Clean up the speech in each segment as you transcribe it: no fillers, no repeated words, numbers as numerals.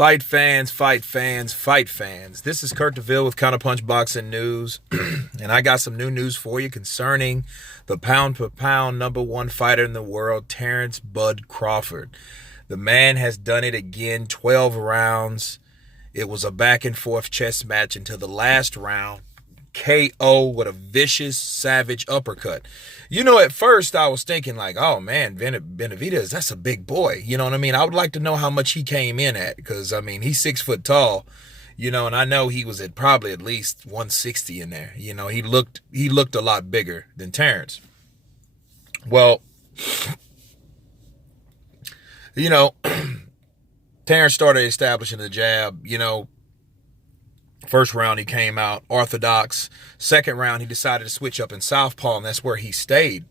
Fight fans, fight fans, fight fans. This is Kurt DeVille with Counterpunch Boxing News, and I got some new news for you concerning the pound-for-pound number one fighter in the world, Terrance Bud Crawford. The man has done it again, 12 rounds. It was a back-and-forth chess match until the last round. KO with a vicious, savage uppercut. You know, at first I was thinking like, oh man, Benavidez, that's a big boy. You know what I mean? I would like to know how much he came in at because, I mean, he's 6 foot tall, you know, and I know he was at probably at least 160 in there. You know, he looked a lot bigger than Terrance. Well, you know, Terrance started establishing the jab, you know. First round, he came out orthodox. Second round, he decided to switch up in southpaw, and that's where he stayed.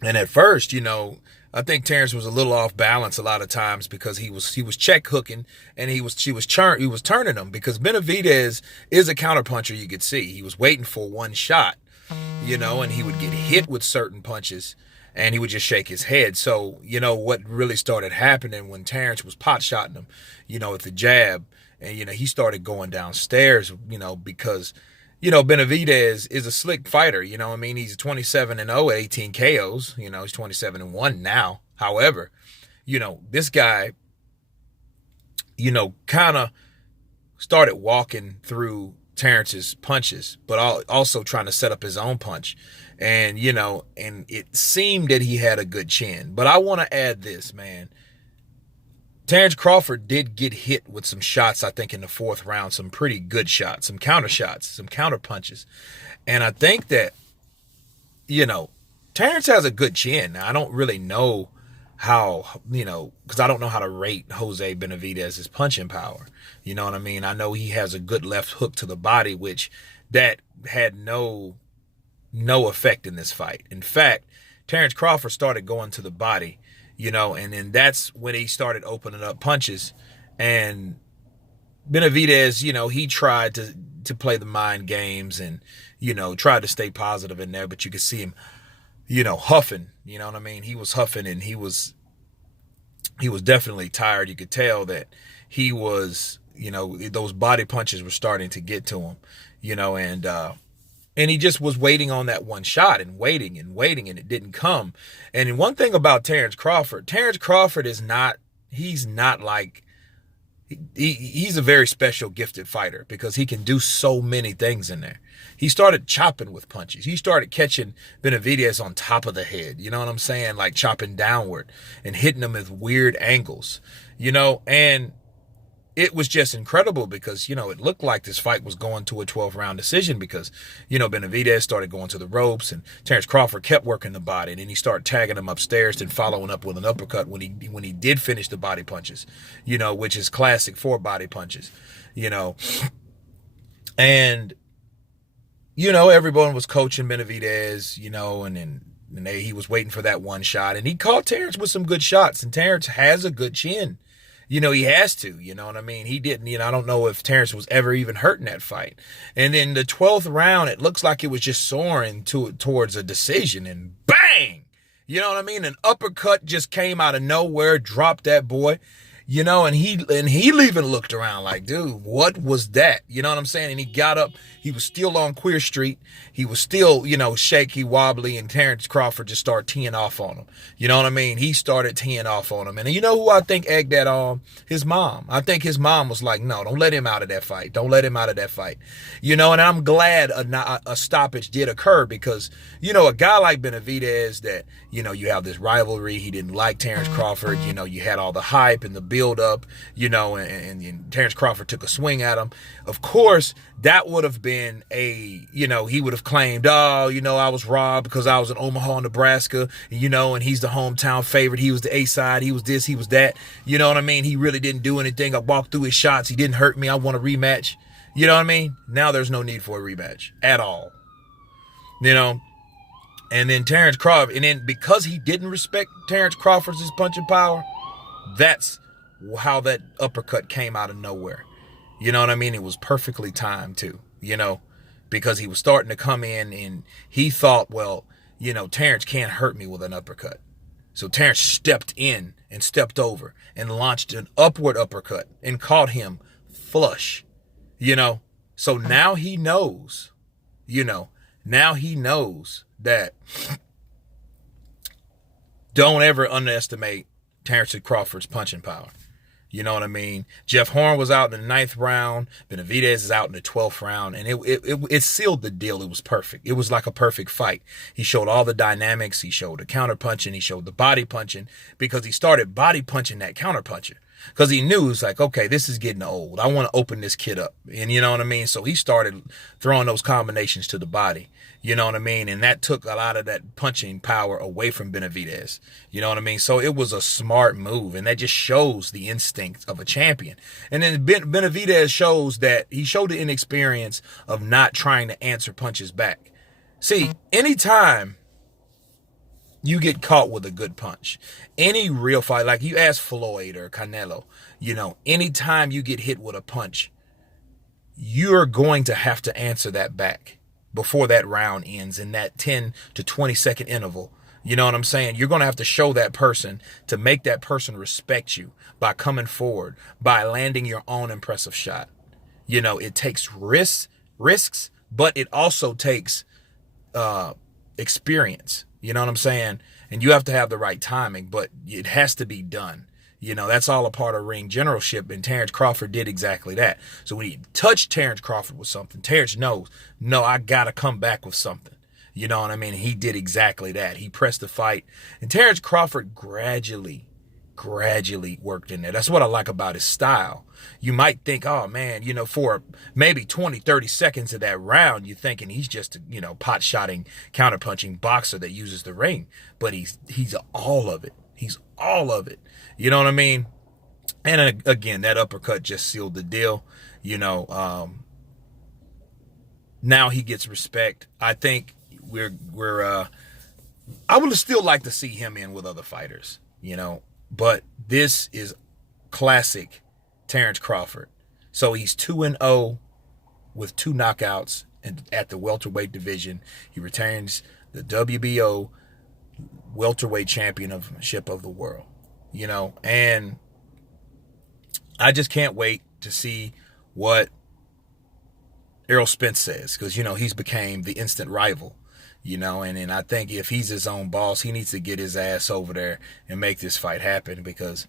And at first, you know, I think Terrance was a little off balance a lot of times because he was check hooking and he was turning him because Benavidez is a counterpuncher. You could see he was waiting for one shot, you know, and he would get hit with certain punches. And he would just shake his head. So, you know, what really started happening when Terrance was pot-shotting him, you know, with the jab, and, you know, he started going downstairs, you know, because, you know, Benavidez is a slick fighter, you know what I mean? He's 27-0 at 18 KOs. You know, he's 27-1 now. However, you know, this guy, you know, kind of started walking through Terrance's punches, but also trying to set up his own punch. And, you know, and it seemed that he had a good chin. But I want to add this, man. Terrance Crawford did get hit with some shots, I think, in the fourth round, some pretty good shots, some counter shots, some counter punches. And I think that, you know, Terrance has a good chin. Now, I don't really know how, you know, because I don't know how to rate Jose Benavidez's punching power. You know what I mean? I know he has a good left hook to the body, which that had no effect in this fight. In fact, Terrance Crawford started going to the body, you know, and then that's when he started opening up punches. And Benavidez, you know, he tried to play the mind games and, you know, tried to stay positive in there, but you could see him, you know, huffing, you know what I mean? He was huffing and he was definitely tired. You could tell that he was, you know, those body punches were starting to get to him, you know, and he just was waiting on that one shot and waiting, and it didn't come. And one thing about Terrance Crawford is not, he's not like, he's a very special gifted fighter because he can do so many things in there. He started chopping with punches. He started catching Benavidez on top of the head. You know what I'm saying? Like chopping downward and hitting him with weird angles, you know, and it was just incredible because, you know, it looked like this fight was going to a 12-round decision because, you know, Benavidez started going to the ropes and Terrance Crawford kept working the body, and then he started tagging him upstairs and following up with an uppercut when he did finish the body punches, you know, which is classic for body punches, you know. And, you know, everyone was coaching Benavidez, you know, and he was waiting for that one shot, and he caught Terrance with some good shots, and Terrance has a good chin. You know, he has to, you know what I mean? He didn't, you know, I don't know if Terrance was ever even hurt in that fight. And then the 12th round, it looks like it was just soaring towards a decision, and bang! You know what I mean? An uppercut just came out of nowhere, dropped that boy, you know, and he even looked around like, dude, what was that? You know what I'm saying? And he got up, he was still on Queer Street, he was still, you know, shaky, wobbly, and Terrance Crawford just started teeing off on him. You know what I mean? He started teeing off on him. And you know who I think egged that on? His mom. I think his mom was like, no, don't let him out of that fight. Don't let him out of that fight. You know, and I'm glad a stoppage did occur because, you know, a guy like Benavidez that, you know, you have this rivalry. He didn't like Terrance Crawford. You know, you had all the hype and the build up, you know, and Terrance Crawford took a swing at him. Of course, that would have been you know, he would have claimed, oh, you know, I was robbed because I was in Omaha, Nebraska, you know, and he's the hometown favorite. He was the A-side. He was this, he was that. You know what I mean? He really didn't do anything. I walked through his shots. He didn't hurt me. I want a rematch. You know what I mean? Now there's no need for a rematch at all. You know? And then Terrance Crawford, and then because he didn't respect Terrance Crawford's punching power, that's how that uppercut came out of nowhere. You know what I mean? It was perfectly timed too, you know, because he was starting to come in and he thought, well, you know, Terrance can't hurt me with an uppercut. So Terrance stepped in and stepped over and launched an upward uppercut and caught him flush, you know. So now he knows, now he knows that don't ever underestimate Terrance Crawford's punching power. You know what I mean? Jeff Horn was out in the 9th round. Benavidez is out in the 12th round. And it sealed the deal. It was perfect. It was like a perfect fight. He showed all the dynamics. He showed the counter punching. He showed the body punching because he started body punching that counter puncher. Because he knew, it's like, okay, this is getting old. I want to open this kid up. And you know what I mean? So he started throwing those combinations to the body. You know what I mean? And that took a lot of that punching power away from Benavidez. You know what I mean? So it was a smart move. And that just shows the instinct of a champion. And then Benavidez shows that he showed the inexperience of not trying to answer punches back. See, anytime you get caught with a good punch, any real fight, like you ask Floyd or Canelo, anytime you get hit with a punch, you're going to have to answer that back before that round ends in that 10 to 20 second interval. You know what I'm saying? You're going to have to show that person to make that person respect you by coming forward, by landing your own impressive shot. It takes risks, but it also takes experience. You know what I'm saying? And you have to have the right timing, but it has to be done. That's all a part of ring generalship, and Terrance Crawford did exactly that. So when he touched Terrance Crawford with something, Terrance knows, no, I got to come back with something. You know what I mean? He did exactly that. He pressed the fight, and Terrance Crawford gradually worked in there. That's what I like about his style. You might think, oh man, for maybe 20, 30 seconds of that round, you're thinking he's just a, pot-shotting, counter-punching boxer that uses the ring. But he's all of it. He's all of it. You know what I mean? And again, that uppercut just sealed the deal. Now he gets respect. I think I would still like to see him in with other fighters, but this is classic Terrance Crawford. So he's 2-0 with 2 knockouts at the welterweight division. He retains the WBO welterweight championship of the world, and I just can't wait to see what Errol Spence says, because, he's became the instant rival, and I think if he's his own boss, he needs to get his ass over there and make this fight happen because,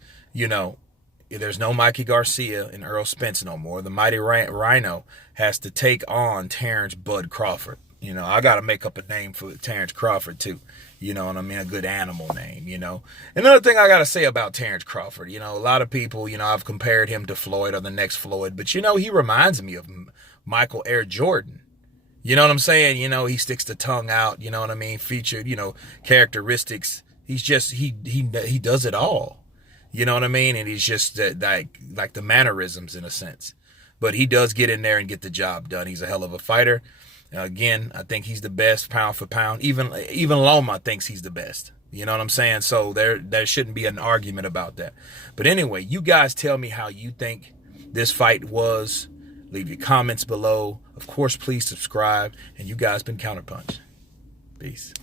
there's no Mikey Garcia and Errol Spence no more. The mighty Rhino has to take on Terrence Bud Crawford. I got to make up a name for Terrance Crawford too. And I mean a good animal name, Another thing I got to say about Terrance Crawford, a lot of people, I've compared him to Floyd or the next Floyd, but, he reminds me of Michael Air Jordan. You know what I'm saying? He sticks the tongue out, you know what I mean? Featured, characteristics. He's just, he does it all. You know what I mean? And he's just like the mannerisms in a sense. But he does get in there and get the job done. He's a hell of a fighter. Again, I think he's the best pound for pound. Even Loma thinks he's the best. You know what I'm saying? So there shouldn't be an argument about that. But anyway, you guys tell me how you think this fight was. Leave your comments below. Of course, please subscribe. And you guys been Counterpunch. Peace.